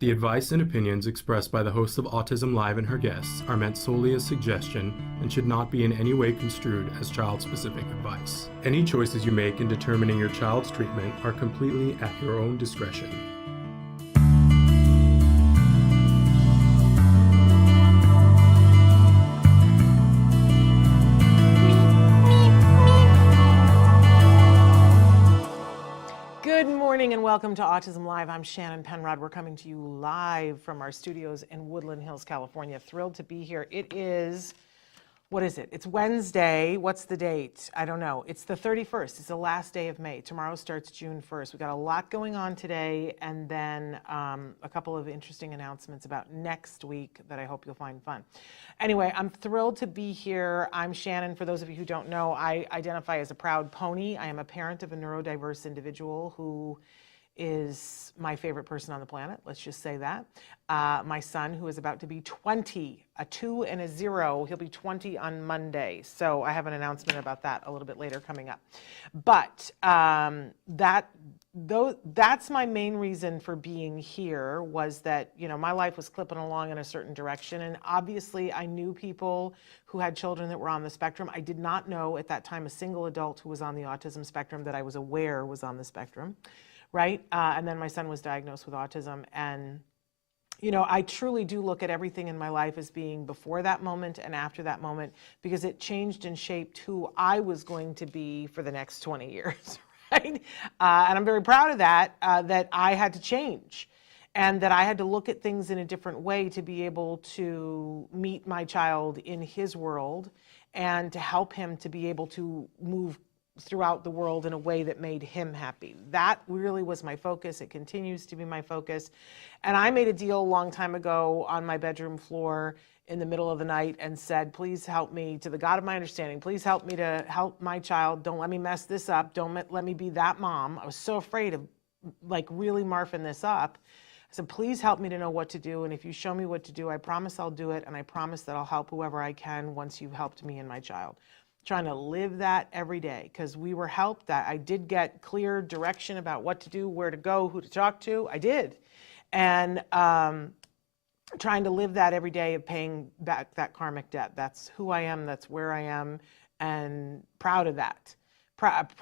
The advice and opinions expressed by the host of Autism Live and her guests are meant solely as suggestion and should not be in any way construed as child-specific advice. Any choices you make in determining your child's treatment are completely at your own discretion. Good morning and welcome to Autism Live. I'm Shannon Penrod. We're coming to you live from our studios in Woodland Hills, California. Thrilled to be here. It is, what is it? It's Wednesday. What's the date? I don't know. It's the 31st. It's the last day of May. Tomorrow starts June 1st. We've got a lot going on today and then a couple of interesting announcements about next week that I hope you'll find fun. Anyway, I'm thrilled to be here. I'm Shannon. For those of you who don't know, I identify as a proud pony. I am a parent of a neurodiverse individual who is my favorite person on the planet. Let's just say that. My son, who is about to be 20, a 2 and a 0, he'll be 20 on Monday. So I have an announcement about that a little bit later coming up. But that's my main reason for being here, was that, you know, my life was clipping along in a certain direction. And obviously I knew people who had children that were on the spectrum. I did not know at that time a single adult who was on the autism spectrum that I was aware was on the spectrum. Right? And then my son was diagnosed with autism. And, you know, I truly do look at everything in my life as being before that moment and after that moment, because it changed and shaped who I was going to be for the next 20 years. Right? And I'm very proud of that, that I had to change and that I had to look at things in a different way to be able to meet my child in his world and to help him to be able to move throughout the world in a way that made him happy. That really was my focus. It continues to be my focus. And I made a deal a long time ago on my bedroom floor in the middle of the night and said, please help me, to the God of my understanding, please help me to help my child. Don't let me mess this up. Don't let me be that mom. I was so afraid of like really marfing this up. I said, please help me to know what to do. And if you show me what to do, I promise I'll do it. And I promise that I'll help whoever I can once you've helped me and my child. Trying to live that every day, because we were helped. That I did get clear direction about what to do, where to go, who to talk to. I did. And trying to live that every day of paying back that karmic debt. That's who I am. That's where I am. And proud of that.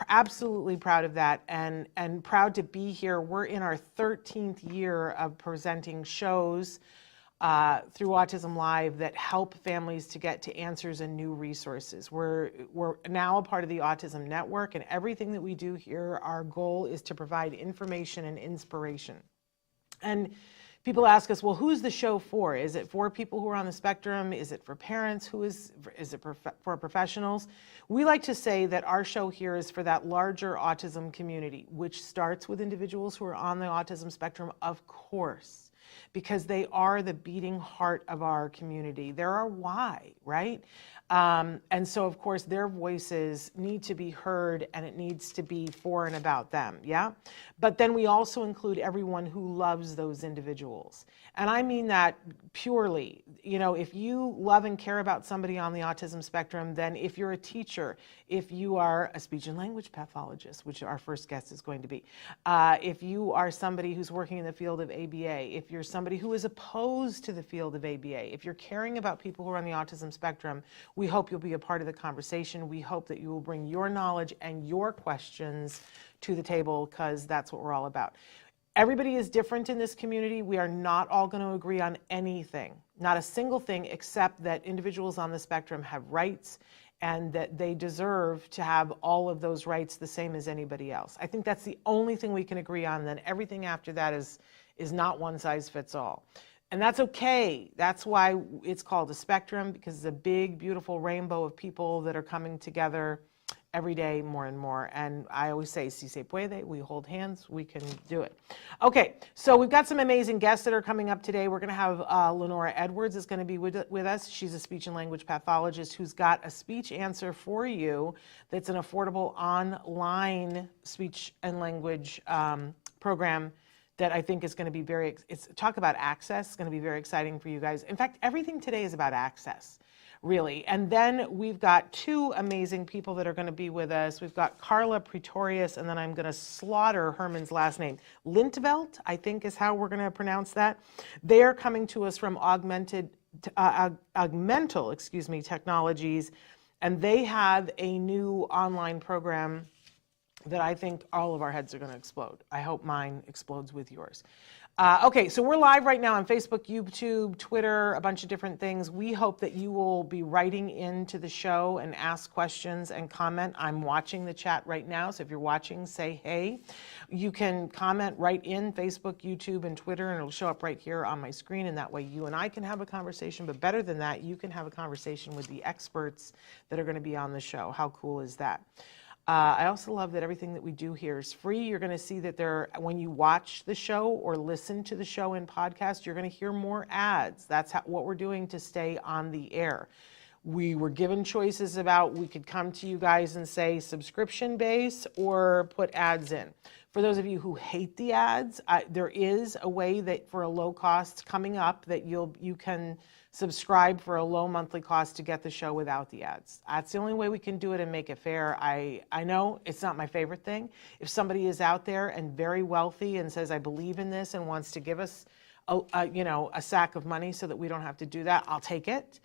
Absolutely proud of that. And proud to be here. We're in our 13th year of presenting shows through Autism Live that help families to get to answers and new resources. We're now a part of the Autism Network, and everything that we do here, our goal is to provide information and inspiration. And people ask us, well, who's the show for? Is it for people who are on the spectrum? Is it for parents? Is it for professionals? We like to say that our show here is for that larger autism community, which starts with individuals who are on the autism spectrum, of course, because they are the beating heart of our community. They're our why, right? And so, of course, their voices need to be heard, and it needs to be for and about them, yeah? But then we also include everyone who loves those individuals. And I mean that purely. You know, if you love and care about somebody on the autism spectrum, then if you're a teacher, if you are a speech and language pathologist, which our first guest is going to be, if you are somebody who's working in the field of ABA, if you're somebody who is opposed to the field of ABA, if you're caring about people who are on the autism spectrum, we hope you'll be a part of the conversation. We hope that you will bring your knowledge and your questions to the table, because that's what we're all about. Everybody is different in this community. We are not all going to agree on anything, not a single thing, except that individuals on the spectrum have rights and that they deserve to have all of those rights the same as anybody else. I think that's the only thing we can agree on. Then everything after that is not one size fits all. And that's okay. That's why it's called a spectrum, because it's a big, beautiful rainbow of people that are coming together every day more and more. And I always say, si se puede, we hold hands, we can do it. Okay, so we've got some amazing guests that are coming up today. We're gonna have Lenora Edwards is gonna be with us. She's a speech and language pathologist who's got a speech answer for you that's an affordable online speech and language program that I think is going to be talk about access, going to be very exciting for you guys. In fact, everything today is about access, really. And then we've got two amazing people that are going to be with us. We've got Karla Pretorius, and then I'm going to slaughter Herman's last name. Lintvelt, I think is how we're going to pronounce that. They are coming to us from Augmental Technologies, and they have a new online program that I think all of our heads are going to explode. I hope mine explodes with yours. Okay, so we're live right now on Facebook, YouTube, Twitter, a bunch of different things. We hope that you will be writing into the show and ask questions and comment. I'm watching the chat right now, so if you're watching, say hey. You can comment right in Facebook, YouTube, and Twitter, and it'll show up right here on my screen, and that way you and I can have a conversation, but better than that, you can have a conversation with the experts that are going to be on the show. How cool is that? I also love that everything that we do here is free. You're going to see that when you watch the show or listen to the show in podcast, you're going to hear more ads. That's what we're doing to stay on the air. We were given choices about, we could come to you guys and say subscription base or put ads in. For those of you who hate the ads, there is a way that for a low cost coming up that you can subscribe for a low monthly cost to get the show without the ads. That's the only way we can do it and make it fair. I know it's not my favorite thing. If somebody is out there and very wealthy and says, I believe in this and wants to give us a sack of money so that we don't have to do that, I'll take it.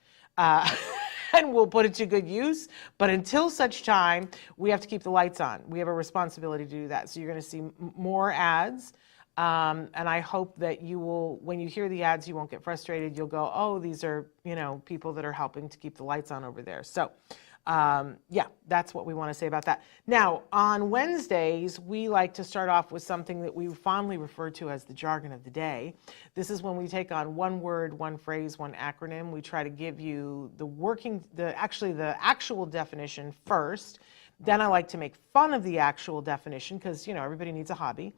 And we'll put it to good use. But until such time, we have to keep the lights on. We have a responsibility to do that. So you're going to see more ads. And I hope that you will, when you hear the ads, you won't get frustrated. You'll go, oh, these are, people that are helping to keep the lights on over there. So, yeah, that's what we want to say about that. Now, on Wednesdays, we like to start off with something that we fondly refer to as the jargon of the day. This is when we take on one word, one phrase, one acronym. We try to give you the actual definition first. Then I like to make fun of the actual definition because, everybody needs a hobby.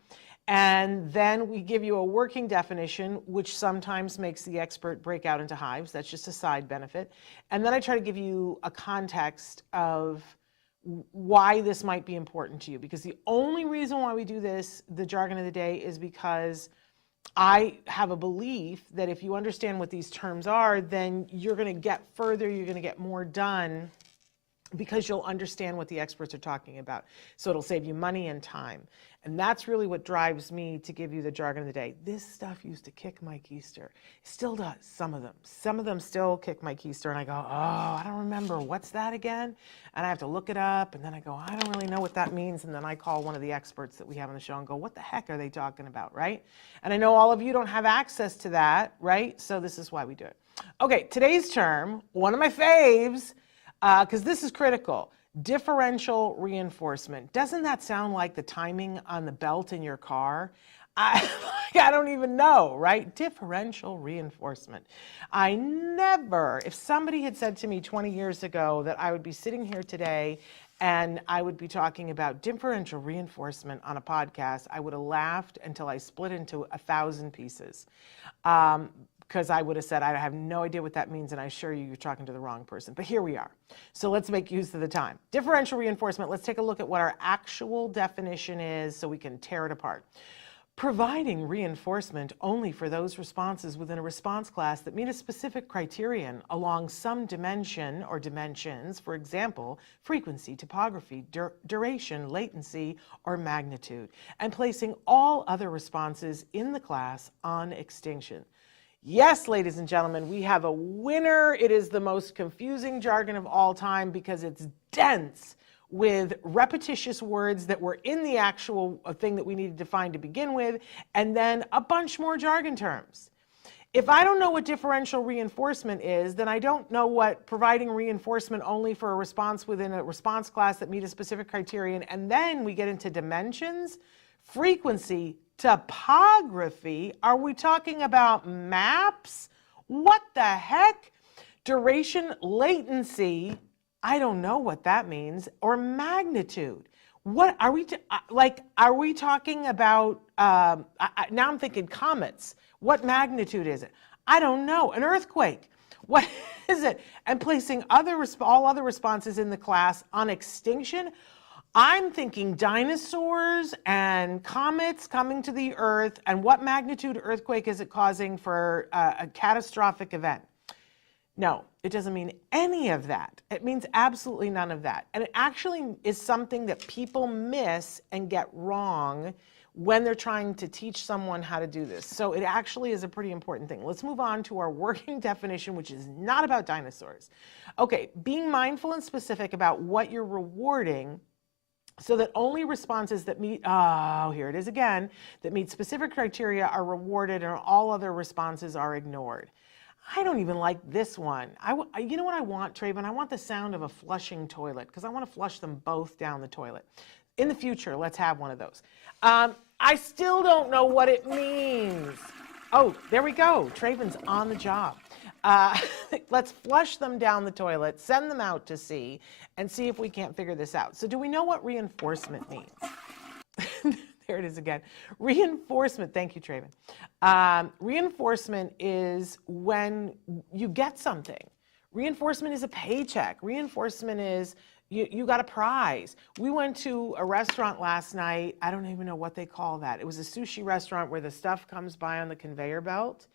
And then we give you a working definition, which sometimes makes the expert break out into hives. That's just a side benefit. And then I try to give you a context of why this might be important to you. Because the only reason why we do this, the jargon of the day, is because I have a belief that if you understand what these terms are, then you're going to get further, you're going to get more done, because you'll understand what the experts are talking about. So it'll save you money and time. And that's really what drives me to give you the jargon of the day. This stuff used to kick my keister. It still does, some of them. Some of them still kick my keister, and I go, oh, I don't remember. What's that again? And I have to look it up, and then I go, I don't really know what that means. And then I call one of the experts that we have on the show and go, what the heck are they talking about, right? And I know all of you don't have access to that, right? So this is why we do it. Okay, today's term, one of my faves, because this is critical. Differential reinforcement. Doesn't that sound like the timing on the belt in your car? I don't even know, right? Differential reinforcement. If somebody had said to me 20 years ago that I would be sitting here today and I would be talking about differential reinforcement on a podcast, I would have laughed until I split into 1,000 pieces. Because I would have said, I have no idea what that means, and I assure you, you're talking to the wrong person. But here we are. So let's make use of the time. Differential reinforcement, let's take a look at what our actual definition is so we can tear it apart. Providing reinforcement only for those responses within a response class that meet a specific criterion along some dimension or dimensions, for example, frequency, topography, duration, latency, or magnitude, and placing all other responses in the class on extinction. Yes, ladies and gentlemen, we have a winner. It is the most confusing jargon of all time because it's dense with repetitious words that were in the actual thing that we needed to find to begin with, and then a bunch more jargon terms. If I don't know what differential reinforcement is, then I don't know what providing reinforcement only for a response within a response class that meet a specific criterion, and then we get into dimensions, frequency, topography. Are we talking about maps? What the heck? Duration, latency, I don't know what that means, or magnitude. What are we, are we talking about, now I'm thinking comets. What magnitude is it? I don't know. An earthquake. What is it? And placing all other responses in the class on extinction. I'm thinking dinosaurs and comets coming to the Earth, and what magnitude earthquake is it causing for a catastrophic event? No, it doesn't mean any of that. It means absolutely none of that. And it actually is something that people miss and get wrong when they're trying to teach someone how to do this. So it actually is a pretty important thing. Let's move on to our working definition, which is not about dinosaurs. Okay, being mindful and specific about what you're rewarding so that only responses that meet, oh, here it is again, that meet specific criteria are rewarded and all other responses are ignored. I don't even like this one. You know what I want, Traven? I want the sound of a flushing toilet because I want to flush them both down the toilet. In the future, let's have one of those. I still don't know what it means. Oh, there we go. Traven's on the job. Let's flush them down the toilet, send them out to sea, and see if we can't figure this out. So do we know what reinforcement means? There it is again. Reinforcement, thank you, Traven. Reinforcement is when you get something. Reinforcement is a paycheck. Reinforcement is you got a prize. We went to a restaurant last night. I don't even know what they call that. It was a sushi restaurant where the stuff comes by on the conveyor belt.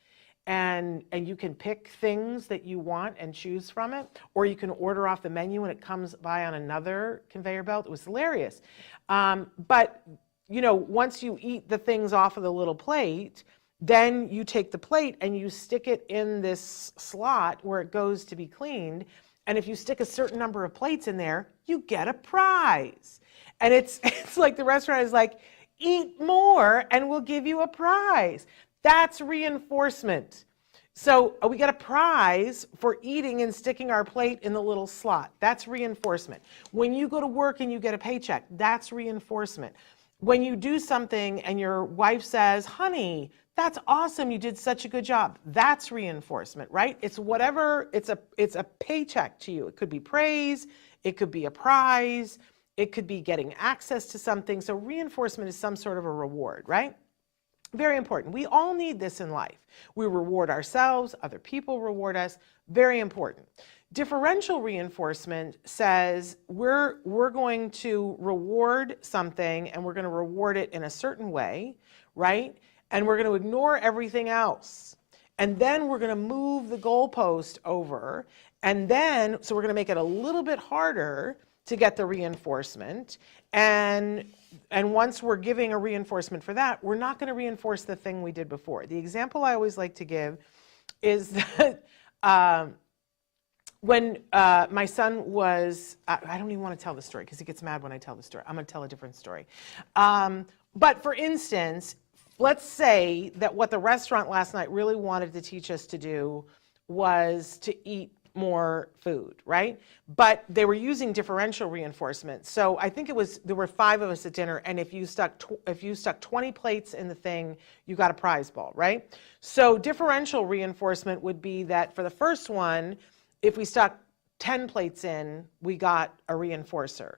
And you can pick things that you want and choose from it, or you can order off the menu and it comes by on another conveyor belt. It was hilarious. But you know, once you eat the things off of the little plate, then you take the plate and you stick it in this slot where it goes to be cleaned. And if you stick a certain number of plates in there, you get a prize. And it's like the restaurant is like, eat more and we'll give you a prize. That's reinforcement. So we get a prize for eating and sticking our plate in the little slot. That's reinforcement. When you go to work and you get a paycheck, that's reinforcement. When you do something and your wife says, honey, that's awesome, you did such a good job. That's reinforcement, right? It's whatever, it's a paycheck to you. It could be praise, it could be a prize, it could be getting access to something. So reinforcement is some sort of a reward, right? Very important. We all need this in life. We reward ourselves, other people reward us. Very important. Differential reinforcement says we're going to reward something and we're going to reward it in a certain way, right? And we're going to ignore everything else. And then we're going to move the goalpost over. And then, so we're going to make it a little bit harder to get the reinforcement. And once we're giving a reinforcement for that, we're not going to reinforce the thing we did before. The example I always like to give is that when my son was, I don't even want to tell the story because he gets mad when I tell the story. I'm going to tell a different story. But for instance, let's say that what the restaurant last night really wanted to teach us to do was to eat more food, right? But they were using differential reinforcement. So I think there were 5 of us at dinner, and if you stuck 20 plates in the thing, you got a prize ball, right? So differential reinforcement would be that for the first one, if we stuck 10 plates in, we got a reinforcer.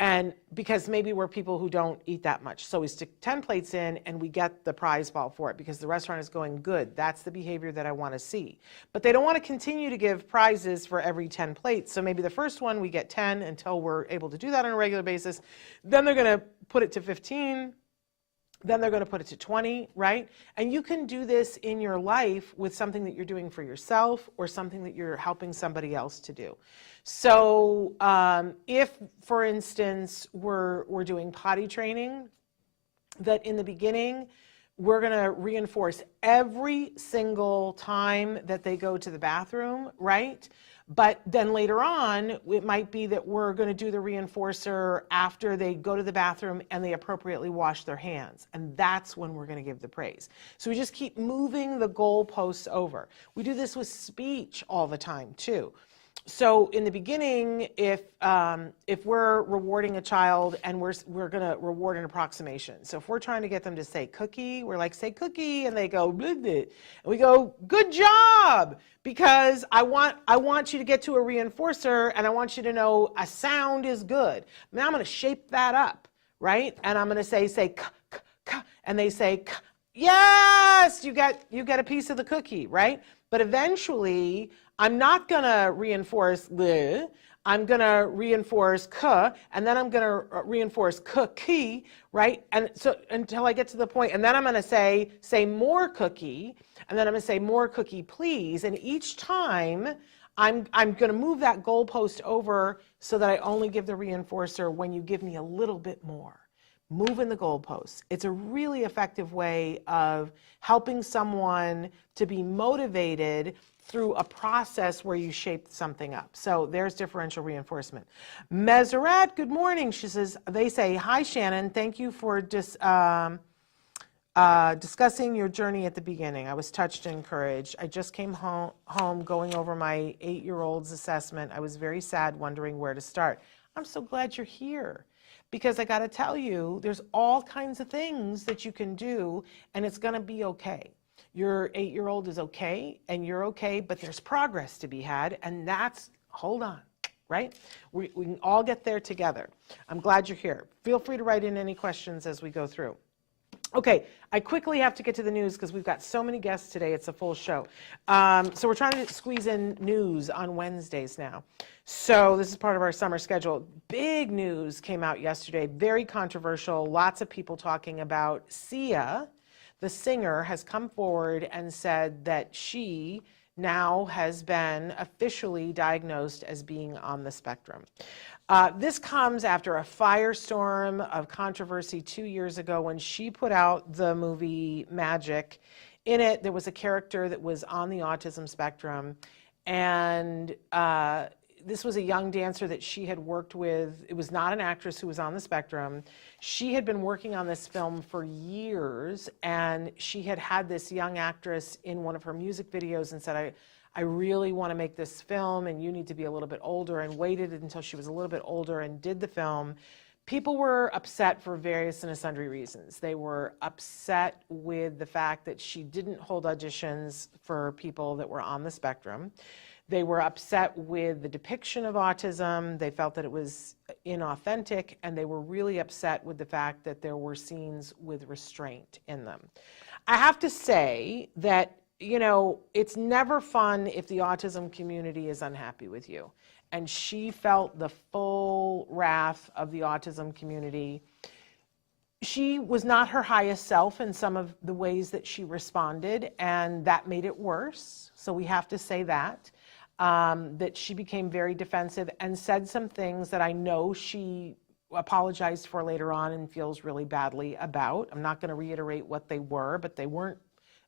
And because maybe we're people who don't eat that much. So we stick 10 plates in and we get the prize ball for it because the restaurant is going, good, that's the behavior that I want to see. But they don't want to continue to give prizes for every 10 plates. So maybe the first one we get 10 until we're able to do that on a regular basis. Then they're going to put it to 15. Then they're going to put it to 20, right? And you can do this in your life with something that you're doing for yourself or something that you're helping somebody else to do. So if, for instance, we're doing potty training, that in the beginning, we're going to reinforce every single time that they go to the bathroom, right? But then later on, it might be that we're going to do the reinforcer after they go to the bathroom and they appropriately wash their hands. And that's when we're going to give the praise. So we just keep moving the goalposts over. We do this with speech all the time, too. So in the beginning, if we're rewarding a child and we're going to reward an approximation. So if we're trying to get them to say cookie, we're like, say cookie, and they go, bleh, bleh. And we go, good job, because I want you to get to a reinforcer and I want you to know a sound is good. Now I'm going to shape that up, right? And I'm going to say k, k, k, and they say, k. Yes, you get a piece of the cookie, right? But eventually, I'm not going to reinforce the. I'm going to reinforce k, and then I'm going to reinforce cookie, right? And so until I get to the point, and then I'm going to say more cookie, and then I'm going to say more cookie, please. And each time I'm going to move that goalpost over so that I only give the reinforcer when you give me a little bit more. Moving the goalposts. It's a really effective way of helping someone to be motivated through a process where you shape something up. So there's differential reinforcement. Meseret, good morning. She says, they say, hi Shannon, thank you for discussing your journey at the beginning. I was touched and encouraged. I just came home going over my 8-year-old's assessment. I was very sad, wondering where to start. I'm so glad you're here. Because I got to tell you, there's all kinds of things that you can do, and it's going to be okay. Your 8-year-old is okay, and you're okay, but there's progress to be had, and that's, hold on, right? We can all get there together. I'm glad you're here. Feel free to write in any questions as we go through. Okay, I quickly have to get to the news because we've got so many guests today. It's a full show. So we're trying to squeeze in news on Wednesdays now. So this is part of our summer schedule. Big news came out yesterday, very controversial. Lots of people talking about Sia, the singer, has come forward and said that she now has been officially diagnosed as being on the spectrum. This comes after a firestorm of controversy 2 years ago when she put out the movie Magic. In it, there was a character that was on the autism spectrum, and this was a young dancer that she had worked with. It was not an actress who was on the spectrum. She had been working on this film for years, and she had had this young actress in one of her music videos and said, I really want to make this film, and you need to be a little bit older, and waited until she was a little bit older and did the film. People were upset for various and sundry reasons. They were upset with the fact that she didn't hold auditions for people that were on the spectrum. They were upset with the depiction of autism. They felt that it was inauthentic, and they were really upset with the fact that there were scenes with restraint in them. I have to say that, you know, it's never fun if the autism community is unhappy with you. And she felt the full wrath of the autism community. She was not her highest self in some of the ways that she responded, and that made it worse. So we have to say that. That she became very defensive and said some things that I know she apologized for later on and feels really badly about. I'm not going to reiterate what they were, but they weren't,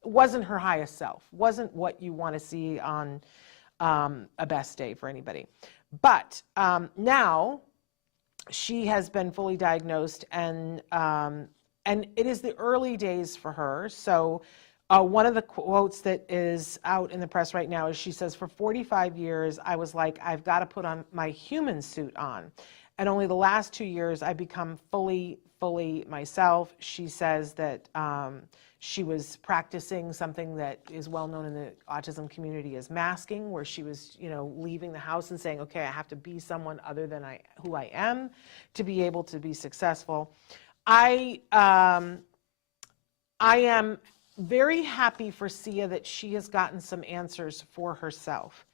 it wasn't her highest self, wasn't what you want to see on a best day for anybody. But now she has been fully diagnosed, and it is the early days for her. So one of the quotes that is out in the press right now is she says, for 45 years, I was like, I've got to put on my human suit on. And only the last 2 years, I've become fully myself. She says that she was practicing something that is well known in the autism community as masking, where she was, you know, leaving the house and saying, okay, I have to be someone other than who I am to be able to be successful. I am very happy for Sia that she has gotten some answers for herself.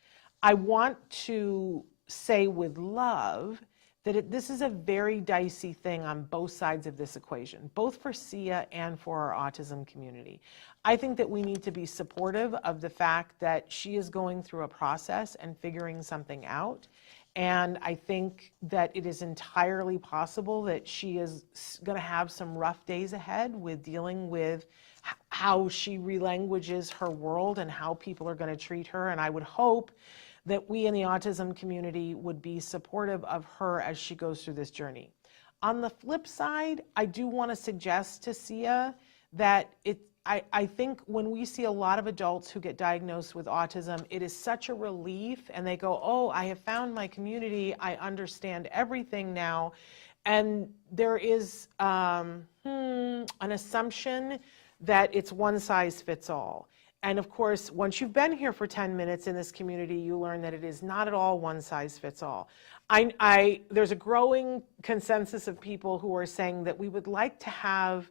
I want to say with love that this is a very dicey thing on both sides of this equation, both for Sia and for our autism community. I think that we need to be supportive of the fact that she is going through a process and figuring something out. And I think that it is entirely possible that she is going to have some rough days ahead with dealing with how she relanguages her world and how people are going to treat her. And I would hope that we in the autism community would be supportive of her as she goes through this journey. On the flip side, I do want to suggest to Sia that I think when we see a lot of adults who get diagnosed with autism, it is such a relief, and they go, oh, I have found my community, I understand everything now. And there is an assumption that it's one size fits all. And of course, once you've been here for 10 minutes in this community, you learn that it is not at all one size fits all. There's a growing consensus of people who are saying that we would like to have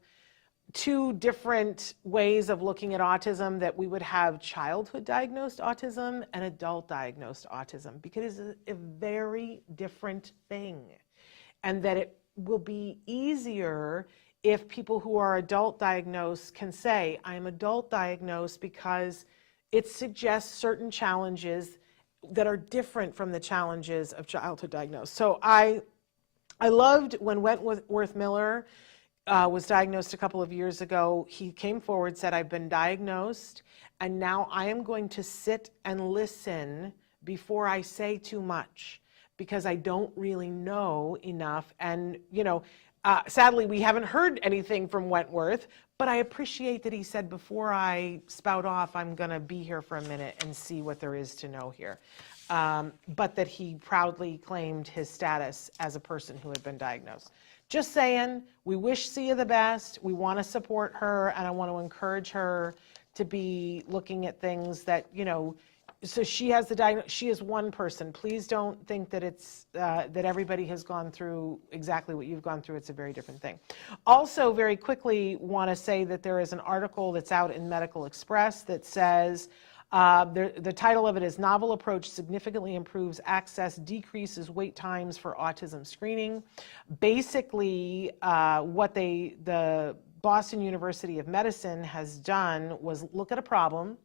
two different ways of looking at autism, that we would have childhood diagnosed autism and adult diagnosed autism, because it's a very different thing. And that it will be easier if people who are adult diagnosed can say, I'm adult diagnosed because it suggests certain challenges that are different from the challenges of childhood diagnosed. So I loved when Wentworth Miller was diagnosed a couple of years ago. He came forward, said, I've been diagnosed, and now I am going to sit and listen before I say too much, because I don't really know enough. And, you know, sadly, we haven't heard anything from Wentworth, but I appreciate that he said, before I spout off, I'm going to be here for a minute and see what there is to know here. But that he proudly claimed his status as a person who had been diagnosed. Just saying, we wish Sia the best. We want to support her, and I want to encourage her to be looking at things that, you know, so she has the diagnosis. She is one person. Please don't think that it's that everybody has gone through exactly what you've gone through. It's a very different thing. Also, very quickly, want to say that there is an article that's out in Medical Express that says, the title of it is Novel Approach Significantly Improves Access, Decreases Wait Times for Autism Screening. Basically, what the Boston University of Medicine has done was look at a problem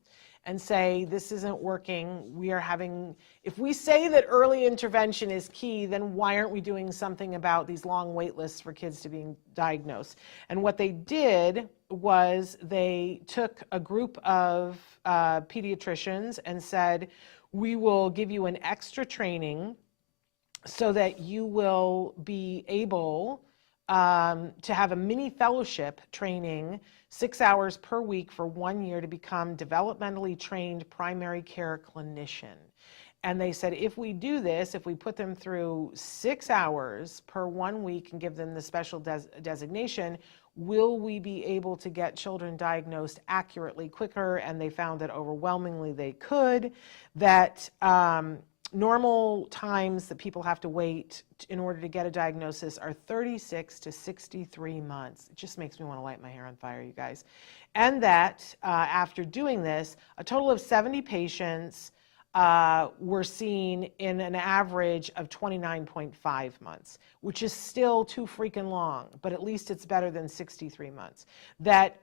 and say, this isn't working. We are having, if we say that early intervention is key, then why aren't we doing something about these long wait lists for kids to being diagnosed? And what they did was they took a group of pediatricians and said, we will give you an extra training so that you will be able to have a mini fellowship training 6 hours per week for 1 year to become developmentally trained primary care clinician. And they said, if we do this, if we put them through 6 hours per 1 week and give them the special designation, will we be able to get children diagnosed accurately quicker? And they found that overwhelmingly they could, that normal times that people have to wait in order to get a diagnosis are 36 to 63 months. It just makes me want to light my hair on fire, you guys. And that after doing this, a total of 70 patients were seen in an average of 29.5 months, which is still too freaking long, but at least it's better than 63 months. That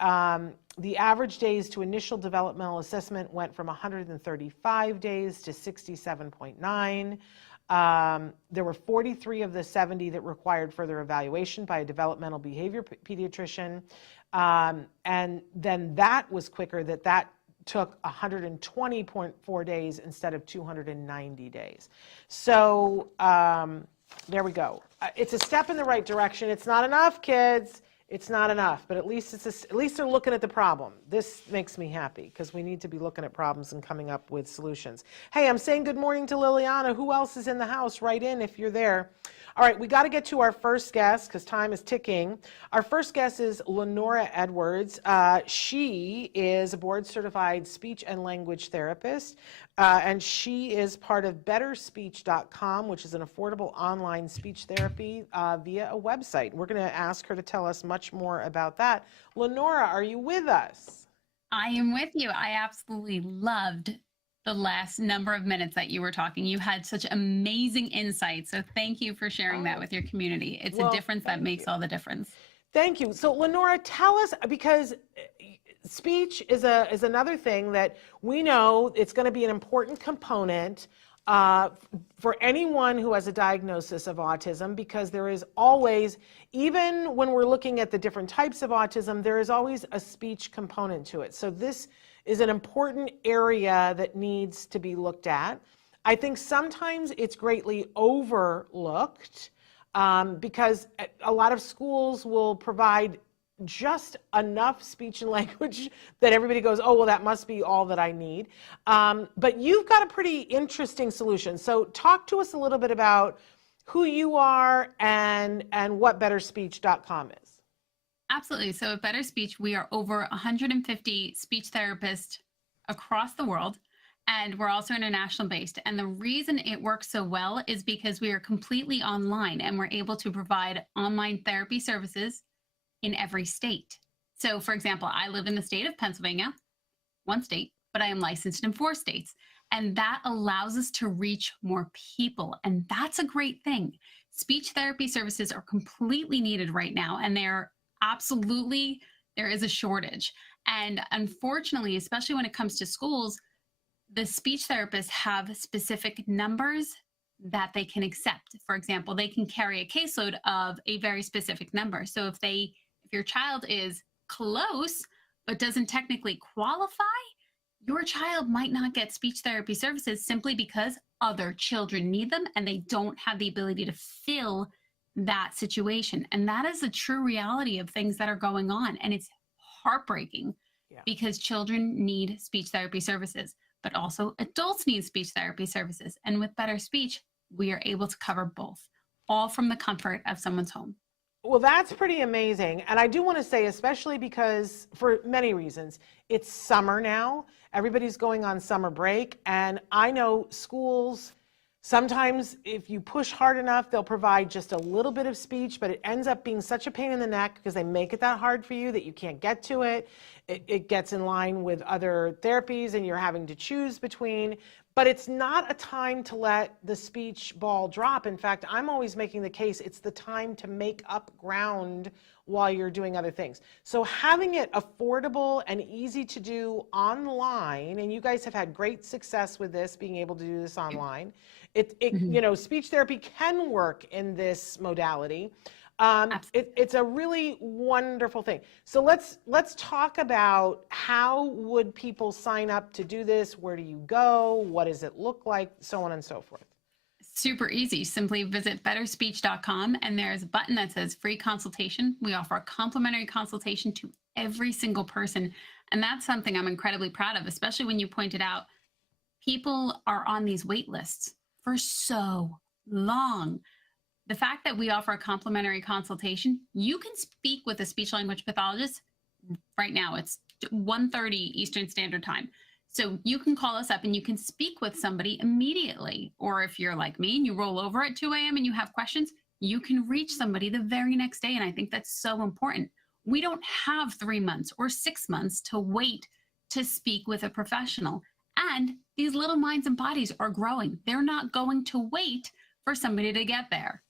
the average days to initial developmental assessment went from 135 days to 67.9. There were 43 of the 70 that required further evaluation by a developmental behavior pediatrician. And then that was quicker, that took 120.4 days instead of 290 days. So there we go. It's a step in the right direction. It's not enough, kids. It's not enough, but at least at least they're looking at the problem. This makes me happy, because we need to be looking at problems and coming up with solutions. Hey, I'm saying good morning to Liliana. Who else is in the house? Write in if you're there. All right, we got to get to our first guest because time is ticking. Our first guest is Lenora Edwards. She is a board-certified speech and language therapist, and she is part of betterspeech.com, which is an affordable online speech therapy via a website. We're going to ask her to tell us much more about that. Lenora, are you with us? I am with you. I absolutely loved the last number of minutes that you were talking. You had such amazing insights. So thank you for sharing that with your community. It's a difference that makes all the difference. Thank you. So Lenora, tell us, because speech is another thing that we know it's going to be an important component for anyone who has a diagnosis of autism, because there is always, even when we're looking at the different types of autism, there is always a speech component to it. So this is an important area that needs to be looked at. I think sometimes it's greatly overlooked because a lot of schools will provide just enough speech and language that everybody goes, oh, well, that must be all that I need. But you've got a pretty interesting solution. So talk to us a little bit about who you are and what betterspeech.com is. Absolutely. So at Better Speech, we are over 150 speech therapists across the world, and we're also international based. And the reason it works so well is because we are completely online, and we're able to provide online therapy services in every state. So, for example, I live in the state of Pennsylvania, one state, but I am licensed in 4 states. And that allows us to reach more people. And that's a great thing. Speech therapy services are completely needed right now. And there is a shortage. And unfortunately, especially when it comes to schools, the speech therapists have specific numbers that they can accept. For example, they can carry a caseload of a very specific number. So if your child is close, but doesn't technically qualify, your child might not get speech therapy services simply because other children need them and they don't have the ability to fill that situation. And that is the true reality of things that are going on. And it's heartbreaking because children need speech therapy services, but also adults need speech therapy services. And with Better Speech, we are able to cover both, all from the comfort of someone's home. Well, that's pretty amazing. And I do want to say, especially because for many reasons, it's summer now. Everybody's going on summer break. And I know schools, sometimes if you push hard enough, they'll provide just a little bit of speech, but it ends up being such a pain in the neck because they make it that hard for you that you can't get to it. It gets in line with other therapies and you're having to choose between. But it's not a time to let the speech ball drop. In fact, I'm always making the case it's the time to make up ground while you're doing other things. So having it affordable and easy to do online, and you guys have had great success with this, being able to do this online. Speech therapy can work in this modality. It's a really wonderful thing. So let's talk about how would people sign up to do this? Where do you go? What does it look like? So on and so forth. Super easy. Simply visit betterspeech.com and there's a button that says free consultation. We offer a complimentary consultation to every single person. And that's something I'm incredibly proud of, especially when you pointed out people are on these wait lists for so long. The fact that we offer a complimentary consultation, you can speak with a speech language pathologist right now. It's 1:30 Eastern Standard Time. So you can call us up and you can speak with somebody immediately. Or if you're like me and you roll over at 2 a.m. and you have questions, you can reach somebody the very next day. And I think that's so important. We don't have 3 months or 6 months to wait to speak with a professional. And these little minds and bodies are growing. They're not going to wait for somebody to get there.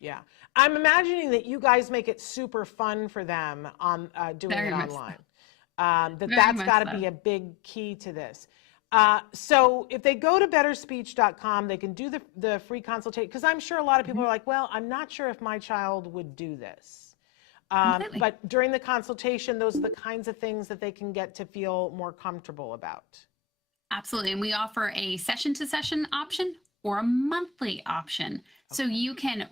Yeah. I'm imagining that you guys make it super fun for them on doing Very it much online. so. That's got to be a big key to this. So if they go to betterspeech.com, they can do the free consultation, because I'm sure a lot of people are like, well, I'm not sure if my child would do this. But during the consultation, those are the kinds of things that they can get to feel more comfortable about. Absolutely. And we offer a session-to-session option or a monthly option. Okay. So you can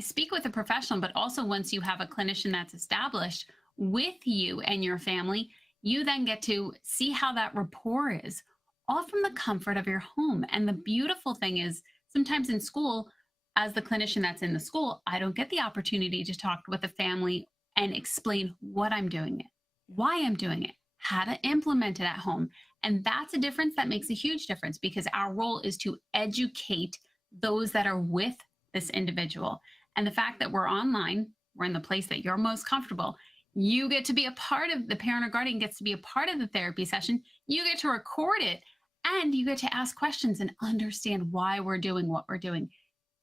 speak with a professional, but also once you have a clinician that's established with you and your family, you then get to see how that rapport is, all from the comfort of your home. And the beautiful thing is, sometimes in school, as the clinician that's in the school, I don't get the opportunity to talk with the family and explain what I'm doing it, why I'm doing it, how to implement it at home. And that's a difference that makes a huge difference, because our role is to educate those that are with this individual. And the fact that we're online, we're in the place that you're most comfortable. You get to be a part of, the parent or guardian gets to be a part of the therapy session. You get to record it and you get to ask questions and understand why we're doing what we're doing.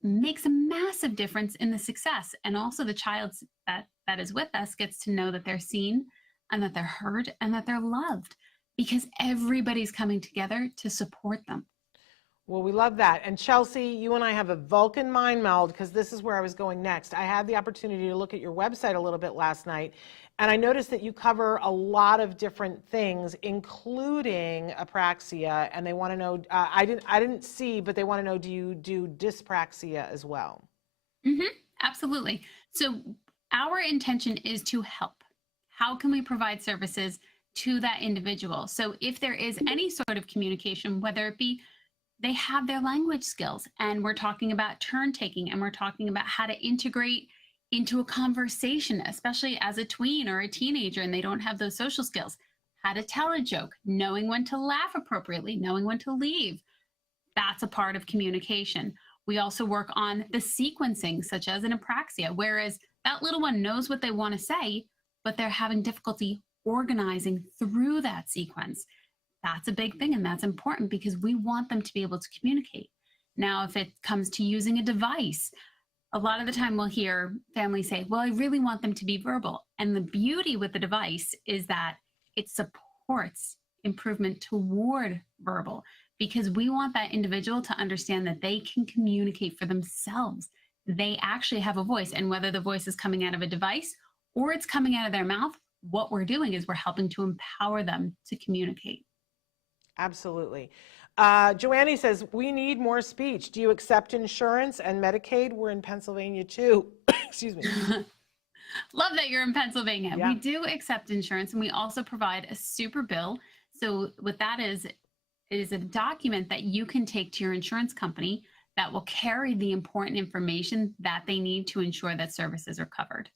Makes a massive difference in the success. And also the child that is with us gets to know that they're seen and that they're heard and that they're loved, because everybody's coming together to support them. Well, we love that. And Chelsea, you and I have a Vulcan mind meld, because this is where I was going next. I had the opportunity to look at your website a little bit last night, and I noticed that you cover a lot of different things, including apraxia. And they want to know, I didn't see, but they want to know, do you do dyspraxia as well? Mm-hmm, absolutely. So our intention is to help. How can we provide services to that individual? So if there is any sort of communication, whether it be they have their language skills and we're talking about turn taking and we're talking about how to integrate into a conversation, especially as a tween or a teenager and they don't have those social skills, how to tell a joke, knowing when to laugh appropriately, knowing when to leave. That's a part of communication. We also work on the sequencing, such as an apraxia, whereas that little one knows what they want to say, but they're having difficulty organizing through that sequence. That's a big thing, and that's important because we want them to be able to communicate. Now, if it comes to using a device, a lot of the time we'll hear families say, well, I really want them to be verbal. And the beauty with the device is that it supports improvement toward verbal, because we want that individual to understand that they can communicate for themselves. They actually have a voice, and whether the voice is coming out of a device or it's coming out of their mouth, what we're doing is we're helping to empower them to communicate. Absolutely. Joanne says, we need more speech. Do you accept insurance and Medicaid? We're in Pennsylvania too. Excuse me. Love that you're in Pennsylvania. Yeah. We do accept insurance, and we also provide a super bill. So what that is, it is a document that you can take to your insurance company that will carry the important information that they need to ensure that services are covered.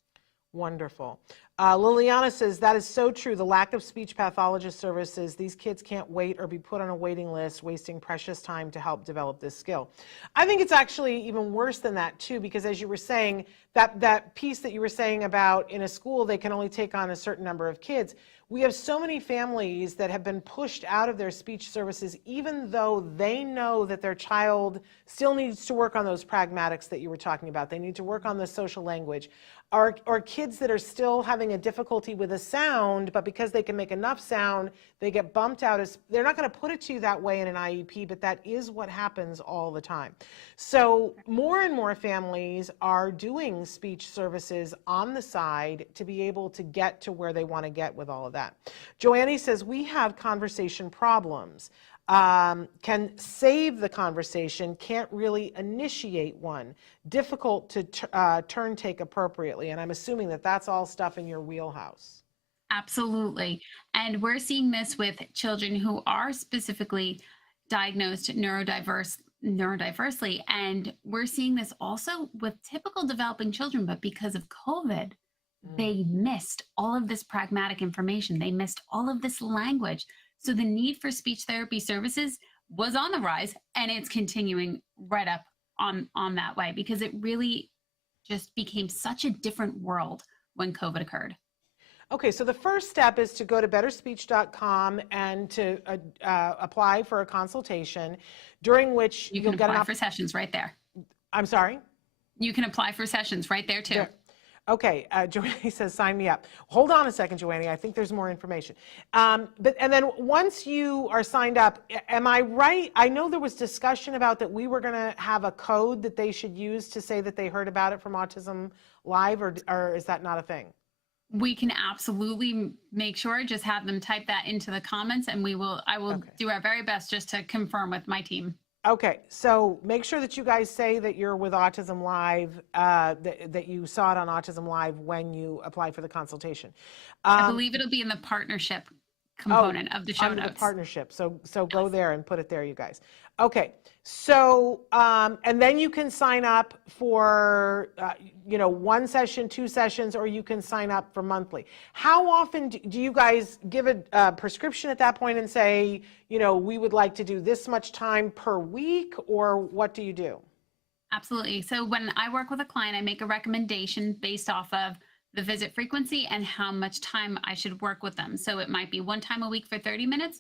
Wonderful. Liliana says, that is so true. The lack of speech pathologist services, these kids can't wait or be put on a waiting list, wasting precious time to help develop this skill. I think it's actually even worse than that too, because as you were saying, that piece that you were saying about in a school, they can only take on a certain number of kids. We have so many families that have been pushed out of their speech services, even though they know that their child still needs to work on those pragmatics that you were talking about. They need to work on the social language. Or kids that are still having a difficulty with a sound, but because they can make enough sound, they get bumped out. They're not going to put it to you that way in an IEP, but that is what happens all the time. So more and more families are doing speech services on the side to be able to get to where they want to get with all of that. Joanne says, we have conversation problems. Can save the conversation, can't really initiate one. Difficult to turn take appropriately. And I'm assuming that that's all stuff in your wheelhouse. Absolutely. And we're seeing this with children who are specifically diagnosed neurodiversely. And we're seeing this also with typical developing children, but because of COVID, they missed all of this pragmatic information. They missed all of this language. So the need for speech therapy services was on the rise, and it's continuing right up on that way, because it really just became such a different world when COVID occurred. Okay, so the first step is to go to betterspeech.com and to apply for a consultation, during which you'll get apply for sessions right there. I'm sorry? You can apply for sessions right there too. Okay, Joanne says, sign me up. Hold on a second, Joanne. I think there's more information. And then once you are signed up, am I right? I know there was discussion about that we were going to have a code that they should use to say that they heard about it from Autism Live, or is that not a thing? We can absolutely make sure, just have them type that into the comments, and I will do our very best just to confirm with my team. Okay, so make sure that you guys say that you're with Autism Live, that you saw it on Autism Live when you apply for the consultation. I believe it'll be in the partnership component of the show notes. The partnership, so go there and put it there, you guys. Okay, so and then you can sign up for one session, 2 sessions, or you can sign up for monthly. How often do you guys give a prescription at that point and say, we would like to do this much time per week, or what do you do? Absolutely. So when I work with a client, I make a recommendation based off of the visit frequency and how much time I should work with them. So it might be 1 time a week for 30 minutes,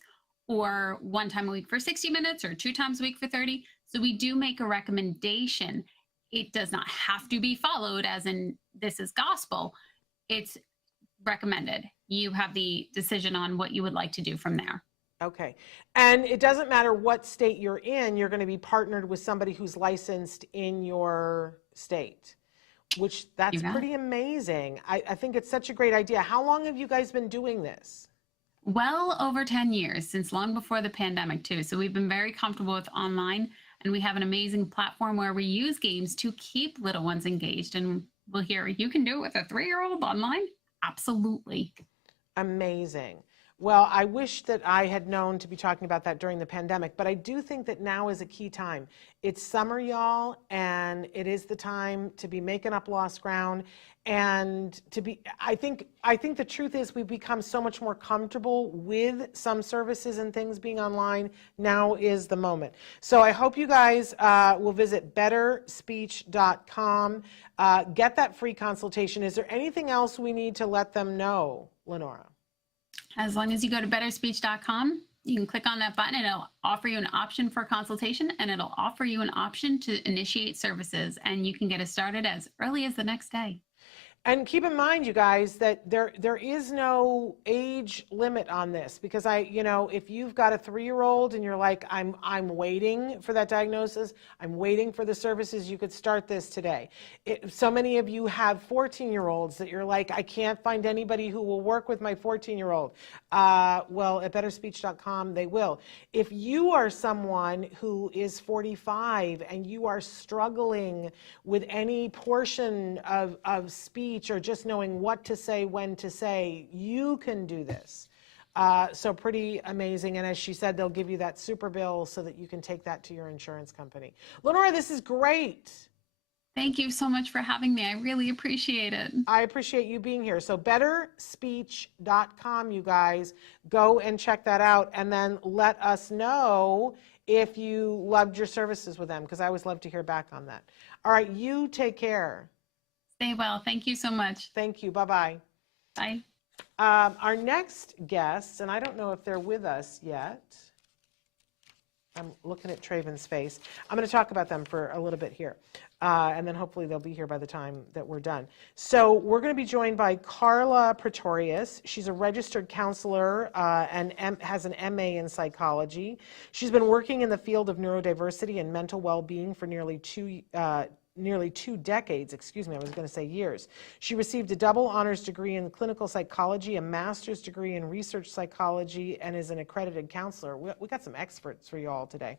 or 1 time a week for 60 minutes, or 2 times a week for 30. So we do make a recommendation. It does not have to be followed as in this is gospel. It's recommended. You have the decision on what you would like to do from there. Okay. And it doesn't matter what state you're going to be partnered with somebody who's licensed in your state, which that's pretty amazing. I think it's such a great idea. How long have you guys been doing this? Well over 10 years, since long before the pandemic too. So we've been very comfortable with online, and we have an amazing platform where we use games to keep little ones engaged. And we'll hear, you can do it with a 3-year-old online? Absolutely. Amazing. Well, I wish that I had known to be talking about that during the pandemic, but I do think that now is a key time. It's summer, y'all, and it is the time to be making up lost ground and to be, I think the truth is we've become so much more comfortable with some services and things being online. Now is the moment. So I hope you guys will visit betterspeech.com, get that free consultation. Is there anything else we need to let them know, Lenora? As long as you go to betterspeech.com, you can click on that button and it'll offer you an option for consultation, and it'll offer you an option to initiate services, and you can get it started as early as the next day. And keep in mind, you guys, that there is no age limit on this, because if you've got a 3-year-old and you're like, I'm waiting for that diagnosis, I'm waiting for the services, you could start this today. So many of you have 14-year-olds that you're like, I can't find anybody who will work with my 14-year-old. Well, at betterspeech.com, they will. If you are someone who is 45 and you are struggling with any portion of speech, or just knowing what to say, when to say, you can do this. So pretty amazing. And as she said, they'll give you that super bill so that you can take that to your insurance company. Lenora, this is great. Thank you so much for having me. I really appreciate it. I appreciate you being here. So betterspeech.com, you guys, go and check that out, and then let us know if you loved your services with them, because I always love to hear back on that. All right, you take care. Stay well. Thank you so much. Thank you. Bye-bye. Bye. Our next guests, and I don't know if they're with us yet. I'm looking at Traven's face. I'm going to talk about them for a little bit here. And then hopefully they'll be here by the time that we're done. So we're going to be joined by Karla Pretorius. She's a registered counselor and has an MA in psychology. She's been working in the field of neurodiversity and mental well-being for nearly two decades, I was going to say years. She received a double honors degree in clinical psychology, a master's degree in research psychology, and is an accredited counselor. We got some experts for you all today.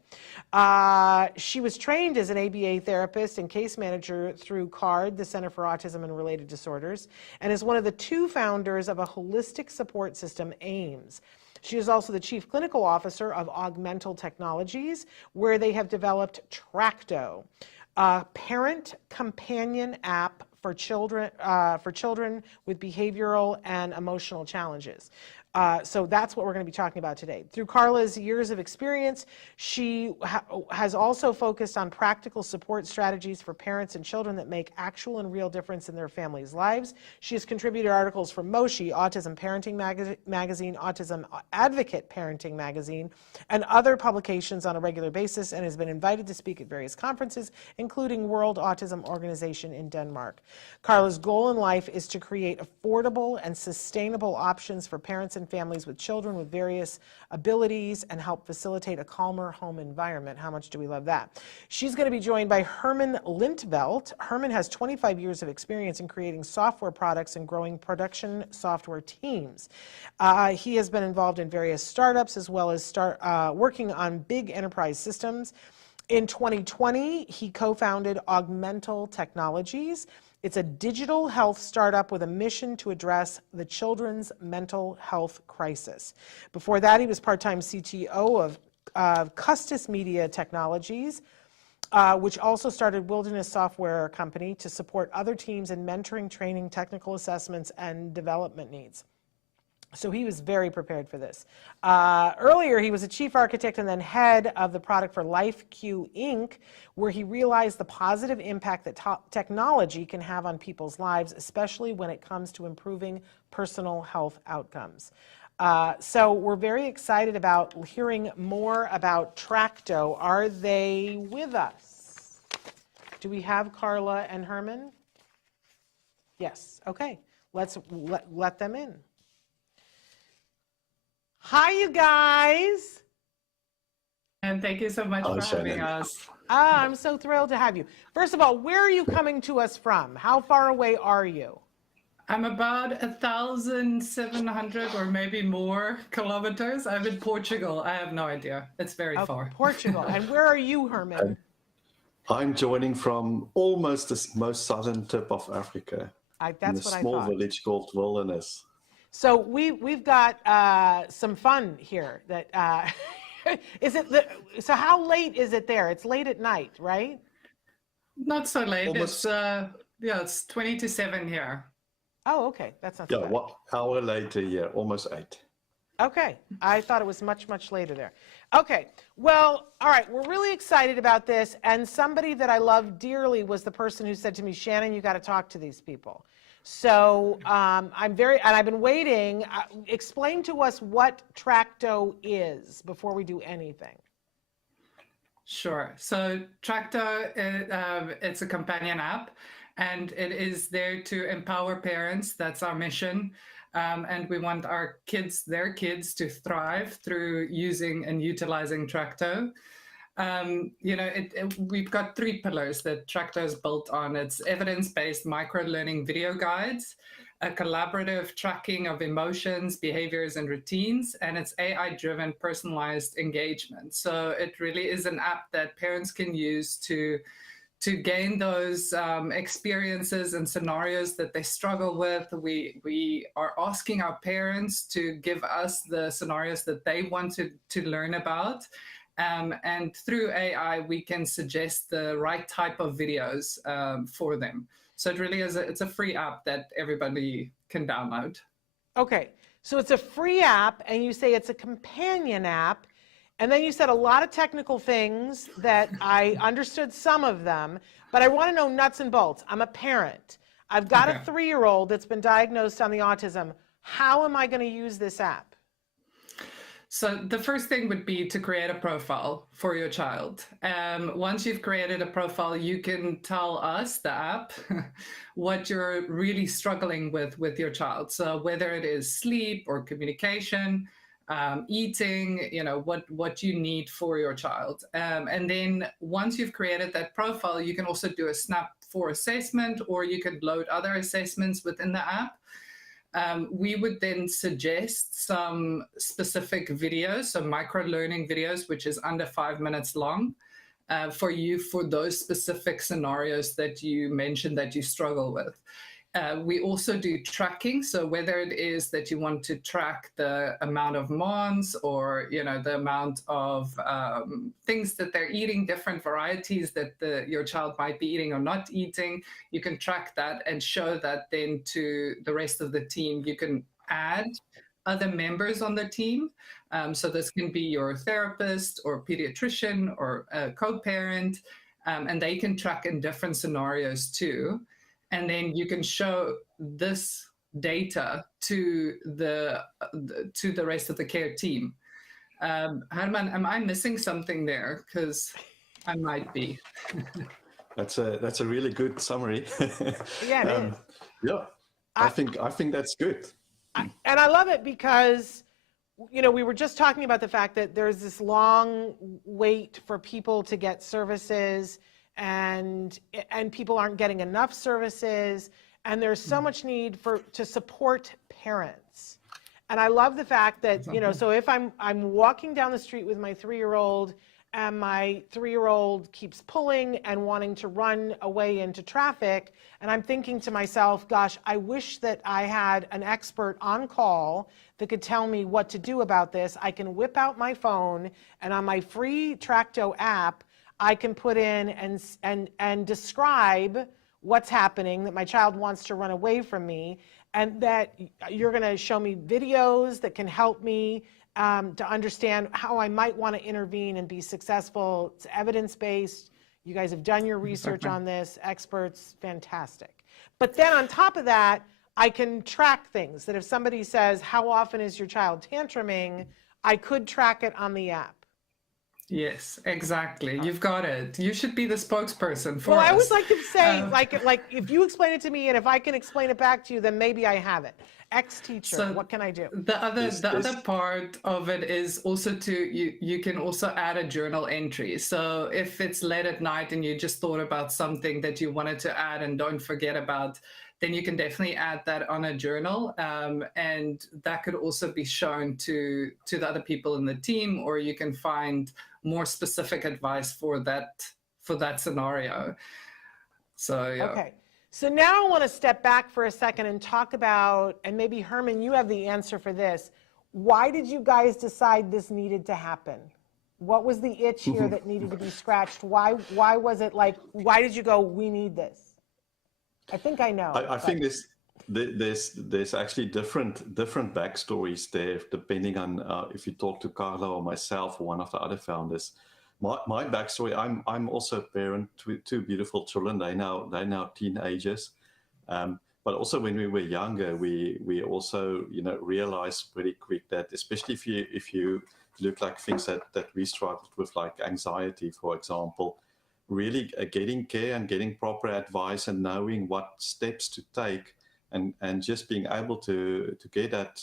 She was trained as an ABA therapist and case manager through CARD, the Center for Autism and Related Disorders, and is one of the 2 founders of a holistic support system, AIMS. She is also the Chief Clinical Officer of Augmental Technologies, where they have developed Tracto, a parent companion app for children with behavioral and emotional challenges. So that's what we're going to be talking about today. Through Karla's years of experience, she has also focused on practical support strategies for parents and children that make actual and real difference in their families' lives. She has contributed articles for Moshi, Autism Parenting Magazine, Autism Advocate Parenting Magazine, and other publications on a regular basis, and has been invited to speak at various conferences, including World Autism Organization in Denmark. Karla's goal in life is to create affordable and sustainable options for parents and families with children with various abilities and help facilitate a calmer home environment. How much do we love that? She's going to be joined by Herman Lintvelt. Herman has 25 years of experience in creating software products and growing production software teams. He has been involved in various startups as well as working on big enterprise systems. In 2020, he co-founded Augmental Technologies. It's a digital health startup with a mission to address the children's mental health crisis. Before that, he was part-time CTO of Custis Media Technologies, which also started Wilderness Software Company to support other teams in mentoring, training, technical assessments, and development needs. So he was very prepared for this. Earlier, he was a chief architect and then head of the product for LifeQ Inc., where he realized the positive impact that technology can have on people's lives, especially when it comes to improving personal health outcomes. So we're very excited about hearing more about Tracto. Are they with us? Do we have Karla and Herman? Yes. Okay. Let's let them in. Hi, you guys. And thank you so much for having us. I'm so thrilled to have you. First of all, where are you coming to us from? How far away are you? I'm about 1,700 or maybe more kilometers. I'm in Portugal. I have no idea. It's very far. Portugal. And where are you, Herman? I'm joining from almost the most southern tip of Africa. That's what I thought. In a small village called Wilderness. So we've got some fun here. That so how late is it there? It's late at night, right? Not so late. Almost. It's 20 to 7 here. Oh, okay. That's not so Yeah, bad. 1 hour later, yeah, almost 8. Okay, I thought it was much, much later there. Okay, well, all right, we're really excited about this, and somebody that I love dearly was the person who said to me, Shannon, you got to talk to these people. So and I've been waiting. Explain to us what Tracto is before we do anything. Sure. So Tracto, it's a companion app, and it is there to empower parents. That's our mission. And we want their kids to thrive through using and utilizing Tracto. We've got 3 pillars that Tracto is built on. It's evidence-based micro-learning video guides, a collaborative tracking of emotions, behaviors, and routines, and it's AI-driven personalized engagement. So it really is an app that parents can use to gain those experiences and scenarios that they struggle with. We are asking our parents to give us the scenarios that they want to learn about. And through AI, we can suggest the right type of videos for them. So it really is it's a free app that everybody can download. Okay, so it's a free app, and you say it's a companion app. And then you said a lot of technical things that I understood some of them, but I want to know nuts and bolts. I'm a parent. I've got a 3-year-old that's been diagnosed on the autism. How am I going to use this app? So the first thing would be to create a profile for your child. Once you've created a profile, you can tell us, the app, what you're really struggling with your child. So whether it is sleep or communication, eating, what you need for your child. And then once you've created that profile, you can also do a Snap for assessment, or you could load other assessments within the app. We would then suggest some specific videos, so micro-learning videos, which is under 5 minutes long, for those specific scenarios that you mentioned that you struggle with. We also do tracking, so whether it is that you want to track the amount of MONs or the amount of things that they're eating, different varieties that your child might be eating or not eating, you can track that and show that then to the rest of the team. You can add other members on the team. So this can be your therapist or pediatrician or a co-parent, and they can track in different scenarios too. And then you can show this data to the rest of the care team. Herman, am I missing something there? Because I might be. That's a really good summary. Yeah, it is. Yeah, I think that's good. And I love it because, we were just talking about the fact that there's this long wait for people to get services, and people aren't getting enough services, and there's so much need to support parents. And I love the fact that, so if I'm walking down the street with my 3-year-old, and my 3-year-old keeps pulling and wanting to run away into traffic, and I'm thinking to myself, gosh, I wish that I had an expert on call that could tell me what to do about this. I can whip out my phone, and on my free Tracto app, I can put in and describe what's happening, that my child wants to run away from me, and that you're going to show me videos that can help me to understand how I might want to intervene and be successful. It's evidence-based. You guys have done your research on this, experts, fantastic. But then on top of that, I can track things, that if somebody says, how often is your child tantruming, I could track it on the app. Yes, exactly. You've got it. You should be the spokesperson for us. Well, I always like to say, like if you explain it to me and if I can explain it back to you, then maybe I have it. Ex-teacher, So what can I do? The other part of it is also you can also add a journal entry. So if it's late at night and you just thought about something that you wanted to add and don't forget about, then you can definitely add that on a journal, and that could also be shown to the other people in the team, or you can find more specific advice for that scenario. So yeah. Okay, So now I want to step back for a second and talk about, and maybe Herman, you have the answer for this. Why did you guys decide this needed to happen? What was the itch here that needed to be scratched? Why was it like, why did you go, we need this? I think I know. I think there's actually different backstories there, depending on if you talk to Karla or myself or one of the other founders. My backstory, I'm also a parent to two beautiful children. They're now teenagers. But also when we were younger, we also realized pretty quick that, especially if you look like things that we struggled with, like anxiety, for example, really getting care and getting proper advice and knowing what steps to take and just being able to get that